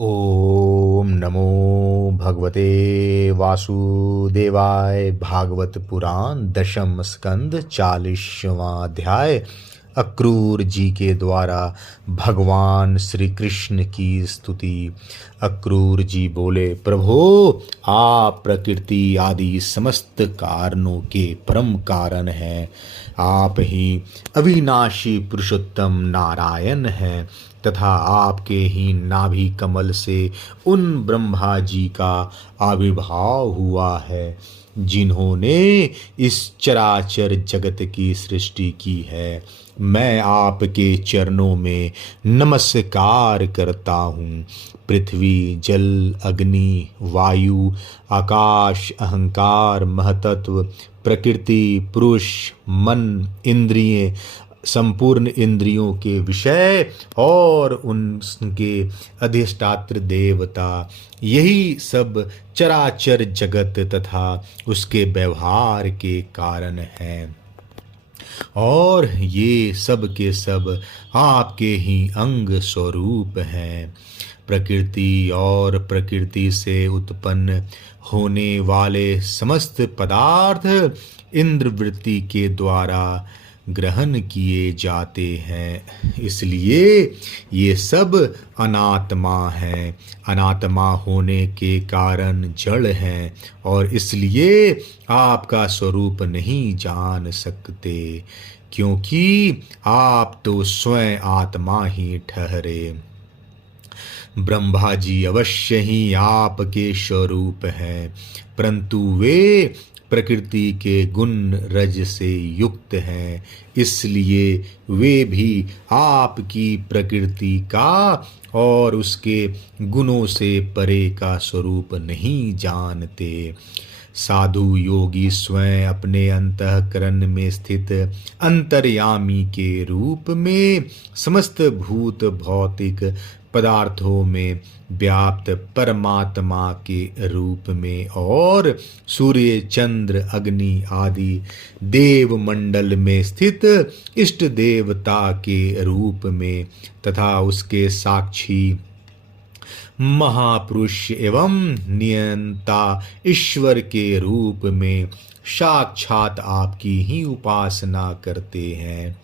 ओम नमो भगवते वासुदेवाय। भागवत पुराण दशम स्कंद 40वां अध्याय। अक्रूर जी के द्वारा भगवान श्री कृष्ण की स्तुति। अक्रूर जी बोले, प्रभो आप प्रकृति आदि समस्त कारणों के परम कारण हैं। आप ही अविनाशी पुरुषोत्तम नारायण हैं तथा आपके ही नाभि कमल से उन ब्रह्मा जी का आविर्भाव हुआ है जिन्होंने इस चराचर जगत की सृष्टि की है। मैं आपके चरणों में नमस्कार करता हूँ। पृथ्वी, जल, अग्नि, वायु, आकाश, अहंकार, महतत्व, प्रकृति, पुरुष, मन, इंद्रिय, संपूर्ण इंद्रियों के विषय और उनके अधिष्ठात्र देवता, यही सब चराचर जगत तथा उसके व्यवहार के कारण हैं। और ये सब के सब आपके ही अंग स्वरूप हैं। प्रकृति और प्रकृति से उत्पन्न होने वाले समस्त पदार्थ इंद्रवृत्ति के द्वारा ग्रहण किए जाते हैं, इसलिए ये सब अनात्मा हैं। अनात्मा होने के कारण जड़ हैं और इसलिए आपका स्वरूप नहीं जान सकते, क्योंकि आप तो स्वयं आत्मा ही ठहरे। ब्रह्मा जी अवश्य ही आपके स्वरूप हैं, परंतु वे प्रकृति के गुण रज से युक्त हैं, इसलिए वे भी आपकी प्रकृति का और उसके गुणों से परे का स्वरूप नहीं जानते। साधु योगी स्वयं अपने अंतःकरण में स्थित अंतर्यामी के रूप में समस्त भूत भौतिक पदार्थों में व्याप्त परमात्मा के रूप में और सूर्य, चंद्र, अग्नि आदि देव मंडल में स्थित इष्ट देवता के रूप में तथा उसके साक्षी महापुरुष एवं नियंता ईश्वर के रूप में साक्षात आपकी ही उपासना करते हैं।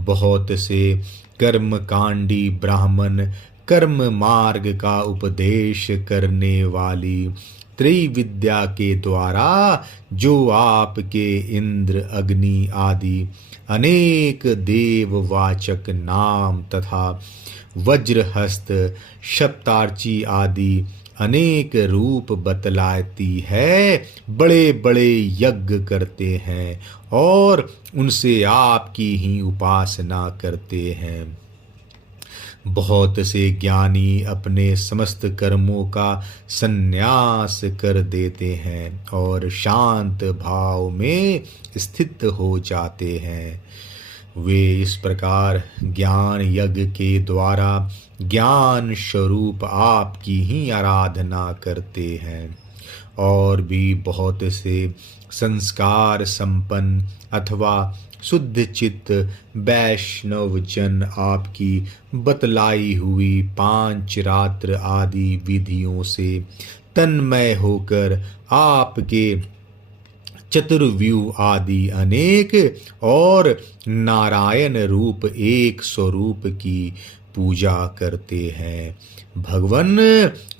बहुत से कर्मकांडी ब्राह्मण कर्म मार्ग का उपदेश करने वाली त्रिविद्या के द्वारा जो आपके इंद्र, अग्नि आदि अनेक देववाचक नाम तथा वज्रहस्त, सप्तार्ची आदि अनेक रूप बतलाती है, बड़े बड़े यज्ञ करते हैं और उनसे आपकी ही उपासना करते हैं। बहुत से ज्ञानी अपने समस्त कर्मों का संन्यास कर देते हैं और शांत भाव में स्थित हो जाते हैं। वे इस प्रकार ज्ञान यज्ञ के द्वारा ज्ञान स्वरूप आपकी ही आराधना करते हैं। और भी बहुत से संस्कार संपन्न अथवा शुद्ध चित्त वैष्णव जन आपकी बतलाई हुई पांच रात्र आदि विधियों से तन्मय होकर आपके चतुर्व्यूह आदि अनेक और नारायण रूप एक स्वरूप की पूजा करते हैं। भगवान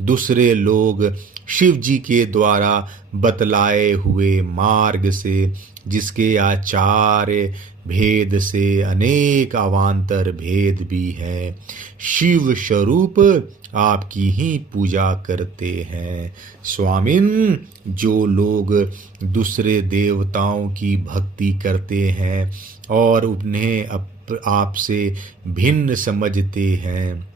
दूसरे लोग शिव जी के द्वारा बतलाए हुए मार्ग से, जिसके आचार्य भेद से अनेक अवान्तर भेद भी हैं, शिव स्वरूप आपकी ही पूजा करते हैं। स्वामिन, जो लोग दूसरे देवताओं की भक्ति करते हैं और उन्हें आपसे भिन्न समझते हैं,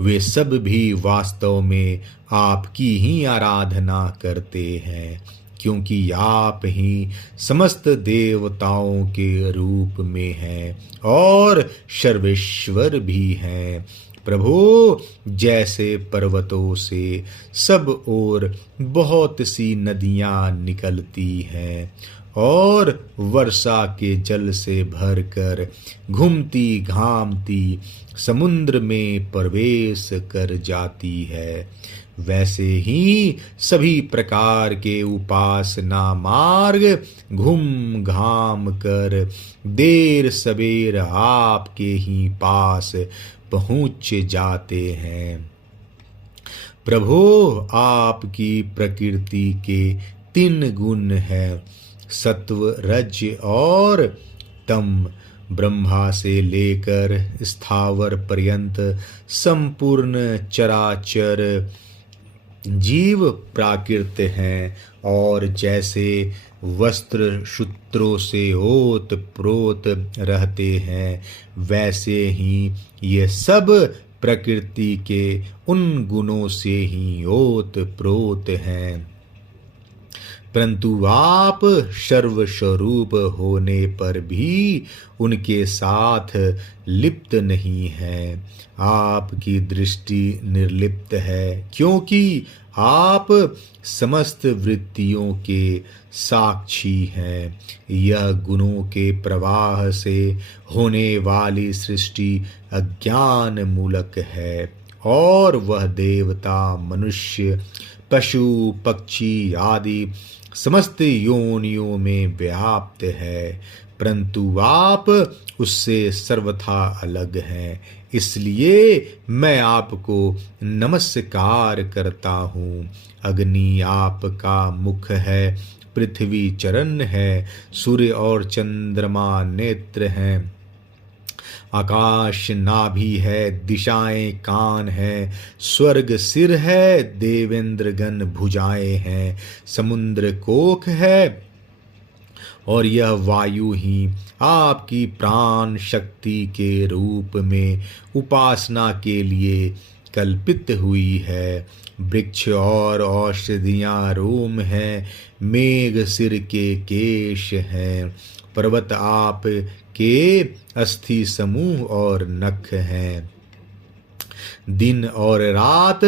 वे सब भी वास्तव में आपकी ही आराधना करते हैं, क्योंकि आप ही समस्त देवताओं के रूप में हैं और सर्वेश्वर भी हैं। प्रभो, जैसे पर्वतों से सब ओर बहुत सी नदियां निकलती हैं और वर्षा के जल से भरकर घूमती घामती समुद्र में प्रवेश कर जाती है, वैसे ही सभी प्रकार के उपासना मार्ग घूम घाम कर देर सबेर आपके ही पास पहुँच जाते हैं। प्रभो, आपकी प्रकृति के 3 गुण हैं, सत्व, रज और तम। ब्रह्मा से लेकर स्थावर पर्यंत संपूर्ण चराचर जीव प्राकृत हैं और जैसे वस्त्र सूत्रों से ओत प्रोत रहते हैं, वैसे ही ये सब प्रकृति के उन गुणों से ही ओत प्रोत हैं। परंतु आप सर्वस्वरूप होने पर भी उनके साथ लिप्त नहीं हैं। आपकी दृष्टि निर्लिप्त है, क्योंकि आप समस्त वृत्तियों के साक्षी हैं। यह गुणों के प्रवाह से होने वाली सृष्टि अज्ञान मूलक है और वह देवता, मनुष्य, पशु, पक्षी आदि समस्त योनियों में व्याप्त है, परंतु आप उससे सर्वथा अलग हैं। इसलिए मैं आपको नमस्कार करता हूँ। अग्नि आपका मुख है, पृथ्वी चरण है, सूर्य और चंद्रमा नेत्र हैं, आकाश नाभि है, दिशाएं कान है, स्वर्ग सिर है, देवेंद्र गण भुजाएं हैं, समुद्र कोख है और यह वायु ही आपकी प्राण शक्ति के रूप में उपासना के लिए कल्पित हुई है। वृक्ष और औषधियाँ रोम हैं, मेघ सिर के केश हैं, पर्वत आप के अस्थि समूह और नख हैं। दिन और रात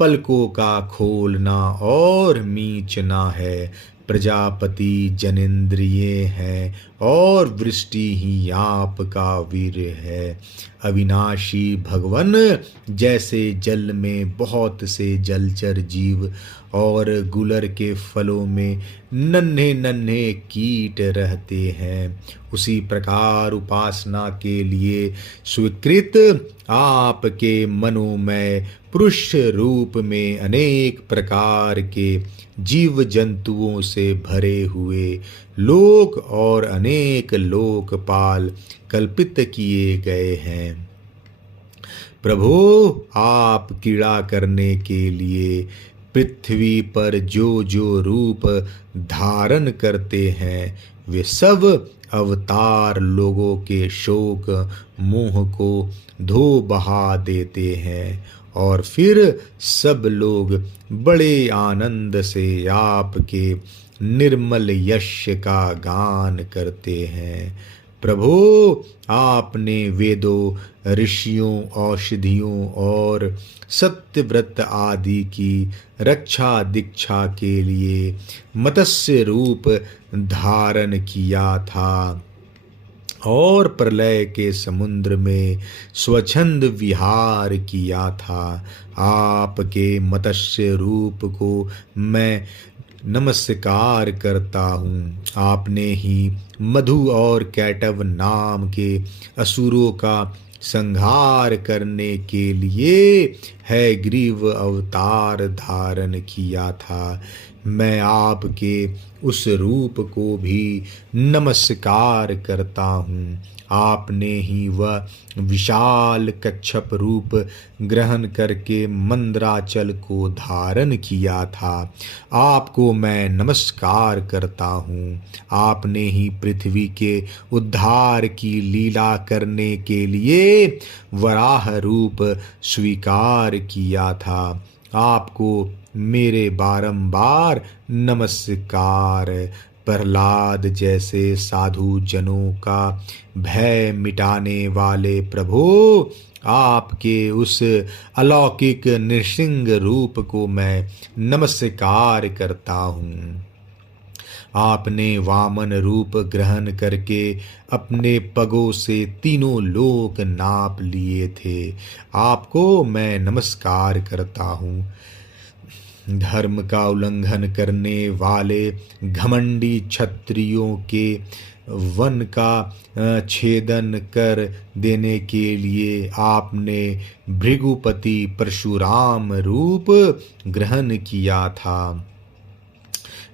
पलकों का खोलना और मीचना है। प्रजापति जनेंद्रिय हैं और वृष्टि ही आपका वीर है। अविनाशी भगवन, जैसे जल में बहुत से जलचर जीव और गुलर के फलों में नन्हे नन्हे कीट रहते हैं, उसी प्रकार उपासना के लिए स्वीकृत आपके मनोमय पुरुष रूप में अनेक प्रकार के जीव जंतुओं से भरे हुए लोक और अनेक लोकपाल कल्पित किए गए हैं। प्रभो, आप क्रीड़ा करने के लिए पृथ्वी पर जो जो रूप धारण करते हैं, वे सब अवतार लोगों के शोक मोह को धो बहा देते हैं और फिर सब लोग बड़े आनंद से आपके निर्मल यश का गान करते हैं। प्रभो, आपने वेदों, ऋषियों, औषधियों और सत्यव्रत आदि की रक्षा दीक्षा के लिए मत्स्य रूप धारण किया था और प्रलय के समुद्र में स्वच्छंद विहार किया था। आपके मत्स्य रूप को मैं नमस्कार करता हूँ। आपने ही मधु और कैटव नाम के असुरों का संहार करने के लिए है ग्रीव अवतार धारण किया था। मैं आपके उस रूप को भी नमस्कार करता हूँ। आपने ही वह विशाल कच्छप रूप ग्रहण करके मंदराचल को धारण किया था। आपको मैं नमस्कार करता हूँ। आपने ही पृथ्वी के उद्धार की लीला करने के लिए वराह रूप स्वीकार किया था। आपको मेरे बारंबार नमस्कार। प्रहलाद जैसे साधु जनों का भय मिटाने वाले प्रभु, आपके उस अलौकिक नृसिंह रूप को मैं नमस्कार करता हूँ। आपने वामन रूप ग्रहण करके अपने पगों से तीनों लोक नाप लिए थे। आपको मैं नमस्कार करता हूँ। धर्म का उल्लंघन करने वाले घमंडी क्षत्रियों के वन का छेदन कर देने के लिए आपने भृगुपति परशुराम रूप ग्रहण किया था।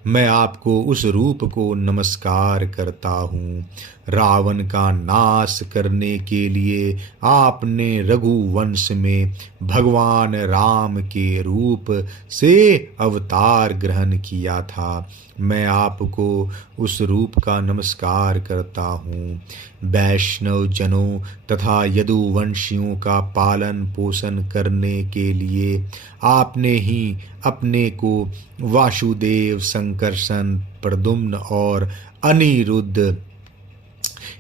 मैं आपको उस रूप को नमस्कार करता हूँ। रावण का नाश करने के लिए आपने रघुवंश में भगवान राम के रूप से अवतार ग्रहण किया था। मैं आपको उस रूप का नमस्कार करता हूँ। वैष्णव जनों तथा यदुवंशियों का पालन पोषण करने के लिए आपने ही अपने को वासुदेव, संकर्षण, प्रद्युम्न और अनिरुद्ध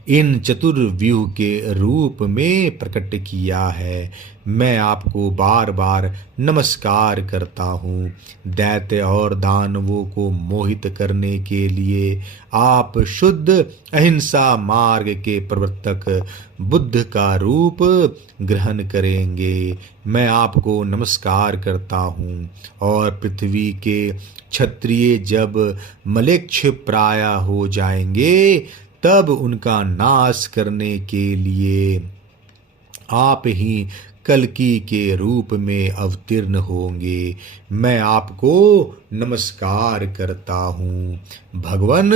इन चतुर्व्यूह के रूप में प्रकट किया है। मैं आपको बार बार नमस्कार करता हूँ। दैत्य और दानवों को मोहित करने के लिए आप शुद्ध अहिंसा मार्ग के प्रवर्तक बुद्ध का रूप ग्रहण करेंगे। मैं आपको नमस्कार करता हूँ। और पृथ्वी के क्षत्रिय जब मलेच्छ प्राय हो जाएंगे तब उनका नाश करने के लिए आप ही कल्कि के रूप में अवतीर्ण होंगे। मैं आपको नमस्कार करता हूँ। भगवान,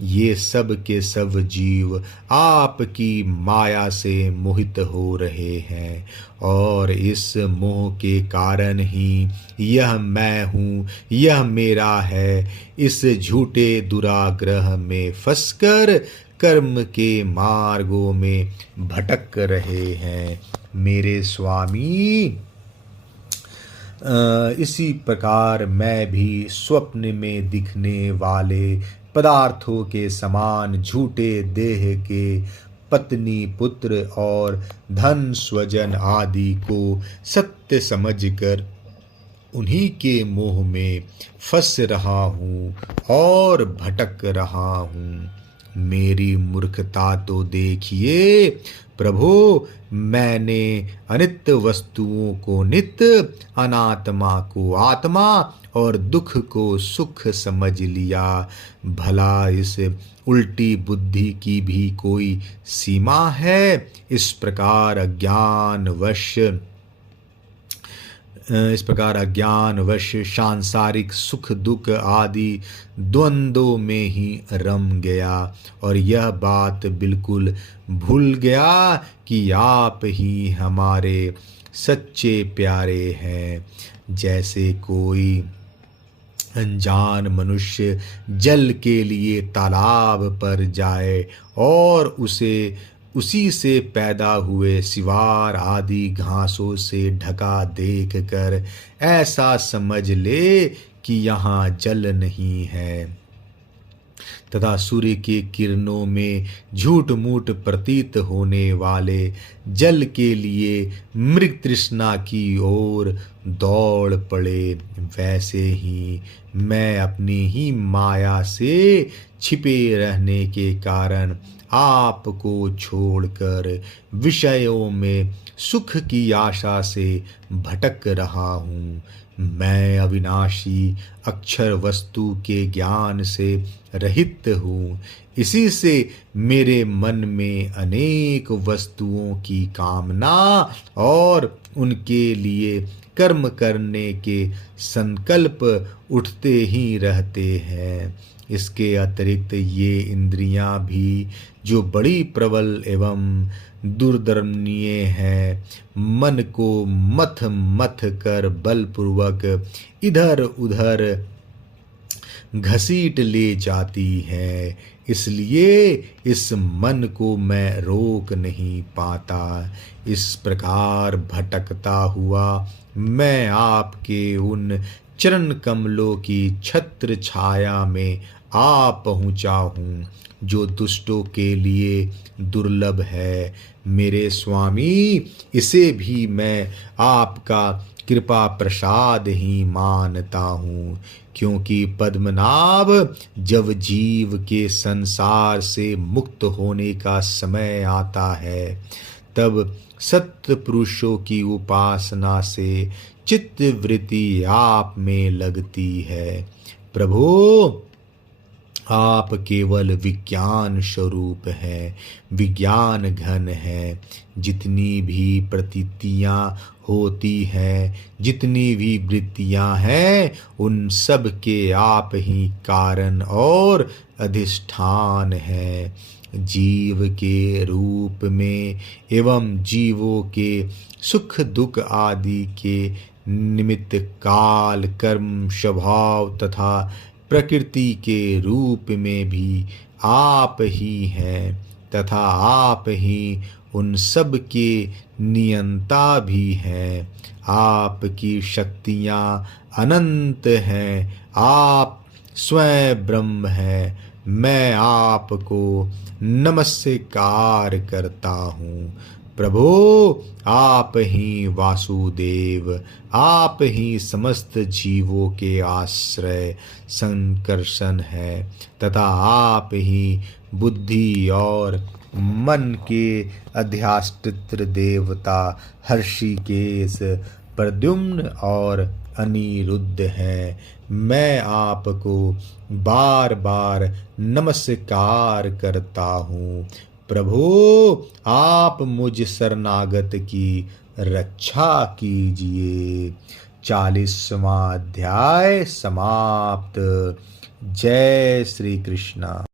ये सब के सब जीव आपकी माया से मोहित हो रहे हैं और इस मोह के कारण ही यह मैं हूँ, यह मेरा है, इस झूठे दुराग्रह में फंसकर कर्म के मार्गों में भटक रहे हैं। मेरे स्वामी, इसी प्रकार मैं भी स्वप्न में दिखने वाले पदार्थों के समान झूठे देह के पत्नी, पुत्र और धन स्वजन आदि को सत्य समझकर उन्हीं के मोह में फंस रहा हूँ और भटक रहा हूँ। मेरी मूर्खता तो देखिए प्रभु। मैंने अनित्य वस्तुओं को नित्य, अनात्मा को आत्मा और दुख को सुख समझ लिया। भला इस उल्टी बुद्धि की भी कोई सीमा है? इस प्रकार अज्ञानवश सांसारिक सुख दुख आदि द्वंद्वों में ही रम गया और यह बात बिल्कुल भूल गया कि आप ही हमारे सच्चे प्यारे हैं। जैसे कोई अनजान मनुष्य जल के लिए तालाब पर जाए और उसी से पैदा हुए सिवार आदि घासों से ढका देखकर ऐसा समझ ले कि यहाँ जल नहीं है, तथा सूर्य की किरणों में झूठ मूठ प्रतीत होने वाले जल के लिए मृग तृष्णा की ओर दौड़ पड़े, वैसे ही मैं अपनी ही माया से छिपे रहने के कारण आपको छोड़कर विषयों में सुख की आशा से भटक रहा हूँ। मैं अविनाशी अक्षर वस्तु के ज्ञान से रहित हूँ। इसी से मेरे मन में अनेक वस्तुओं की कामना और उनके लिए कर्म करने के संकल्प उठते ही रहते हैं। इसके अतिरिक्त ये इंद्रियां भी जो बड़ी प्रबल एवं दुर्दर्शनीय है, मन को मथ मथ कर बलपूर्वक इधर उधर घसीट ले जाती है। इसलिए इस मन को मैं रोक नहीं पाता। इस प्रकार भटकता हुआ मैं आपके उन चरण कमलों की छत्र छाया में आ पहुँचा हूँ, जो दुष्टों के लिए दुर्लभ है। मेरे स्वामी, इसे भी मैं आपका कृपा प्रसाद ही मानता हूँ, क्योंकि पद्मनाभ, जब जीव के संसार से मुक्त होने का समय आता है, तब सत्य पुरुषों की उपासना से चित्त वृत्ति आप में लगती है। प्रभु, आप केवल विज्ञान स्वरूप हैं, विज्ञान घन है। जितनी भी प्रतीतियां होती हैं, जितनी भी वृत्तियां हैं, उन सब के आप ही कारण और अधिष्ठान हैं। जीव के रूप में एवं जीवों के सुख दुख आदि के निमित्त काल, कर्म, स्वभाव तथा प्रकृति के रूप में भी आप ही हैं, तथा आप ही उन सब के नियंता भी हैं। आपकी शक्तियाँ अनंत हैं, आप स्वयं ब्रह्म हैं। मैं आपको नमस्कार करता हूँ। प्रभो, आप ही वासुदेव, आप ही समस्त जीवों के आश्रय संकर्षण है, तथा आप ही बुद्धि और मन के अधिष्ठात्र देवता हर्षिकेश, प्रद्युम्न और अनिरुद्ध हैं। मैं आपको बार बार नमस्कार करता हूँ। प्रभु, आप मुझ शरणागत की रक्षा कीजिए। 40वां अध्याय समाप्त। जय श्री कृष्ण।